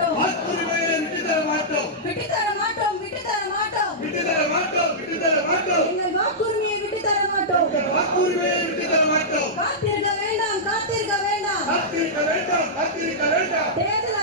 மாட்டோம். வாக்குரிமையை விட்டு தர மாட்டோம். விட்டு தர மாட்டோம். விட்டு தர மாட்டோம். விட்டு தர மாட்டோம். விட்டு தர மாட்டோம். எங்கள் வாக்குரிமையை விட்டு தர மாட்டோம். வாக்குரிமையை விட்டு தர மாட்டோம். காத்திருக்க வேண்டாம். காத்திருக்க வேண்டாம். காத்திருக்க வேண்டாம். காத்திருக்க வேண்டாம். தேர்தல்